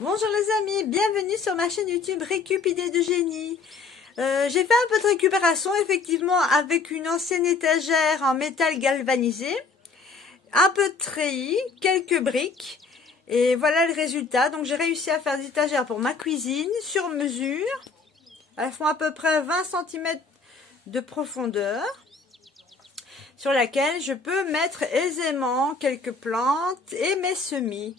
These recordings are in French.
Bonjour les amis, bienvenue sur ma chaîne YouTube Récup Idées de Génie. J'ai fait un peu de récupération effectivement avec une ancienne étagère en métal galvanisé, un peu de treillis, quelques briques et voilà le résultat. Donc j'ai réussi à faire des étagères pour ma cuisine sur mesure. Elles font à peu près 20 cm de profondeur sur laquelle je peux mettre aisément quelques plantes et mes semis.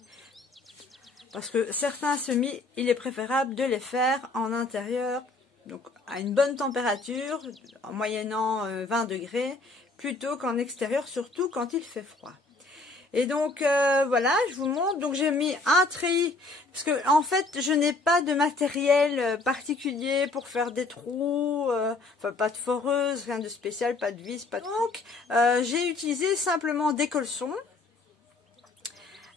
Parce que certains semis, il est préférable de les faire en intérieur, donc à une bonne température, en moyennant 20 degrés, plutôt qu'en extérieur, surtout quand il fait froid. Et donc voilà, je vous montre. Donc j'ai mis un treillis, parce que en fait je n'ai pas de matériel particulier pour faire des trous, enfin pas de foreuse, rien de spécial, pas de vis, pas de... Donc j'ai utilisé simplement des colçons,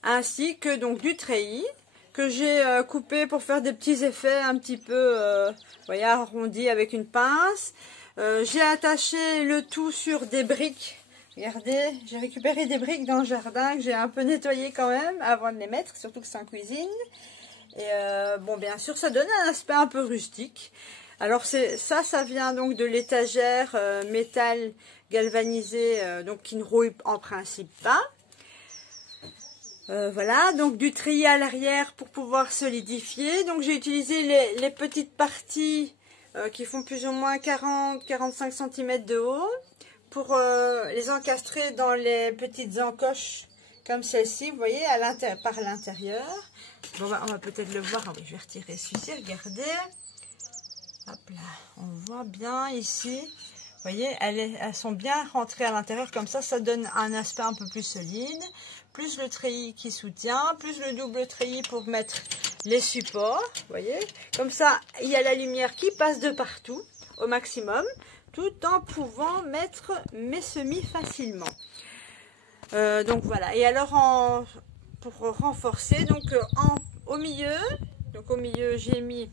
ainsi que donc du treillis, que j'ai coupé pour faire des petits effets un petit peu voyez, arrondis avec une pince. J'ai attaché le tout sur des briques. Regardez, j'ai récupéré des briques dans le jardin que j'ai un peu nettoyé quand même avant de les mettre, surtout que c'est en cuisine. Et bon, bien sûr, ça donne un aspect un peu rustique. Alors ça vient donc de l'étagère métal galvanisé, donc qui ne rouille en principe pas. Voilà, donc du treillis à l'arrière pour pouvoir solidifier. Donc j'ai utilisé les petites parties qui font plus ou moins 40-45 cm de haut pour les encastrer dans les petites encoches comme celle-ci, vous voyez, par l'intérieur. Bon, on va peut-être le voir. Ah oui, je vais retirer celui-ci, regardez. Hop là, on voit bien ici. Vous voyez, elles sont bien rentrées à l'intérieur, comme ça donne un aspect un peu plus solide. Plus le treillis qui soutient, plus le double treillis pour mettre les supports, vous voyez. Comme ça, il y a la lumière qui passe de partout, au maximum, tout en pouvant mettre mes semis facilement. Donc voilà, et alors pour renforcer, donc au milieu j'ai mis...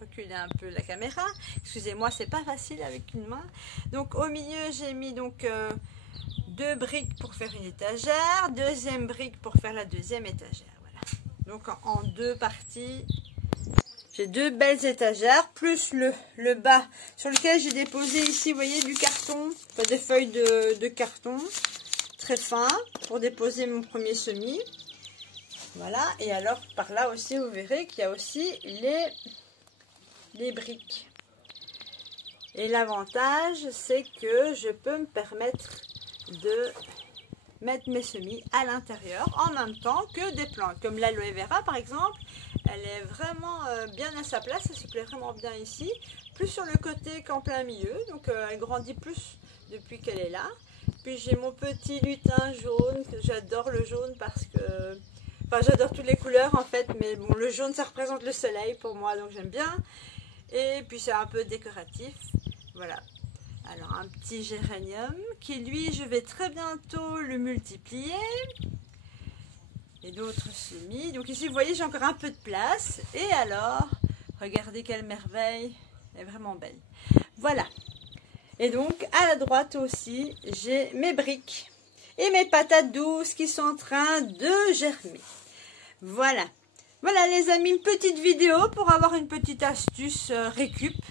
Reculer un peu la caméra, excusez-moi, c'est pas facile avec une main. Donc au milieu j'ai mis donc deux briques pour faire une étagère, deuxième brique pour faire la deuxième étagère. Voilà. Donc en deux parties, j'ai deux belles étagères, plus le bas sur lequel j'ai déposé ici, vous voyez, du carton, enfin, des feuilles de carton très fin pour déposer mon premier semis. Voilà, et alors par là aussi, vous verrez qu'il y a aussi les briques. Et l'avantage, c'est que je peux me permettre de mettre mes semis à l'intérieur en même temps que des plantes. Comme l'aloe vera par exemple, elle est vraiment bien à sa place, elle se plaît vraiment bien ici. Plus sur le côté qu'en plein milieu, donc elle grandit plus depuis qu'elle est là. Puis j'ai mon petit lutin jaune, que j'adore le jaune parce que... Enfin j'adore toutes les couleurs en fait, mais bon le jaune ça représente le soleil pour moi, donc j'aime bien. Et puis c'est un peu décoratif, voilà. Alors un petit géranium qui lui je vais très bientôt le multiplier. Et d'autres semis. Donc ici vous voyez j'ai encore un peu de place. Et alors, regardez quelle merveille. Elle est vraiment belle. Voilà. Et donc à la droite aussi j'ai mes briques. Et mes patates douces qui sont en train de germer. Voilà. Voilà les amis, une petite vidéo pour avoir une petite astuce récup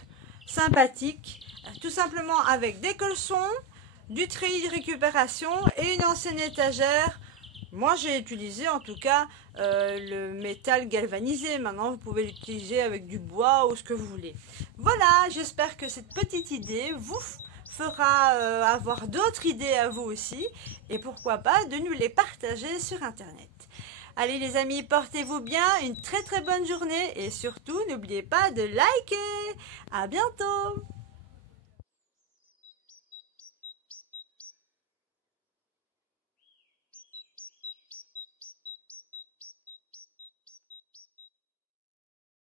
sympathique. Tout simplement avec des colçons, du treillis de récupération et une ancienne étagère. Moi j'ai utilisé en tout cas le métal galvanisé. Maintenant vous pouvez l'utiliser avec du bois ou ce que vous voulez. Voilà, j'espère que cette petite idée vous fera avoir d'autres idées à vous aussi. Et pourquoi pas de nous les partager sur internet. Allez les amis, portez-vous bien, une très bonne journée et surtout n'oubliez pas de liker. À bientôt.